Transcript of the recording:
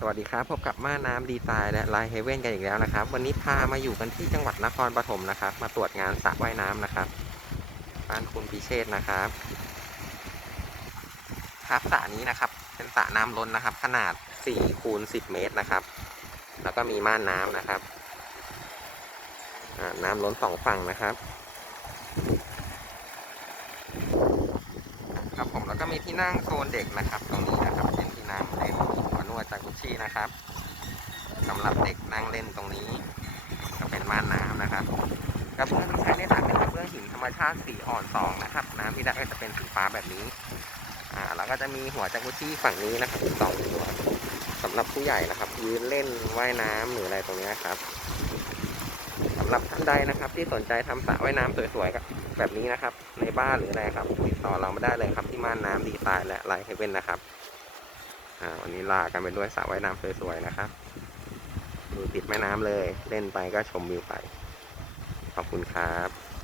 สวัสดีครับ พบกับม่าน้ำดีไซน์และไลท์เฮเว่นกันอีกแล้วนะครับ วันนี้พามาอยู่กันที่จังหวัดนครปฐมนะครับ มาตรวจงานสระว่ายน้ำนะครับบ้านคุณพิเชษนะครับ ครับสระนี้นะครับ เป็นสระน้ำล้นนะครับ ขนาด4คูณ10 เมตรนะครับ แล้วก็มีม่านน้ำนะครับน้ำล้นสองฝั่งนะครับครับผมแล้วก็มีที่นั่งโซนเด็กนะครับ ตรงนี้ จากุชินะครับสำหรับเด็กนั่งเล่นตรงนี้ ก็เป็นม่านน้ำนะครับกระเบื้องที่ใช้ในสระเป็นกระเบื้องหินธรรมชาติสีอ่อนสองนะครับ น้ำที่ได้ก็จะเป็นสีฟ้าแบบนี้อ่าแล้วก็จะมีหัวจากุชิฝั่งนี้นะครับสองตัวสำหรับผู้ใหญ่นะครับยืนเล่นว่ายน้ำหรืออะไรตรงนี้ครับสำหรับท่านใดนะครับ ที่สนใจทำสระว่ายน้ำสวยๆกับแบบนี้นะครับ ในบ้านหรืออะไรครับติดต่อเรามาได้เลยครับที่ม่านน้ำดีไซน์และไลท์เฮเว่นนะครับ วันนี้ลากันไปด้วยสระว่ายน้ำสวยๆนะครับดูติดแม่น้ำเลย เล่นไปก็ชมวิวไป ขอบคุณครับ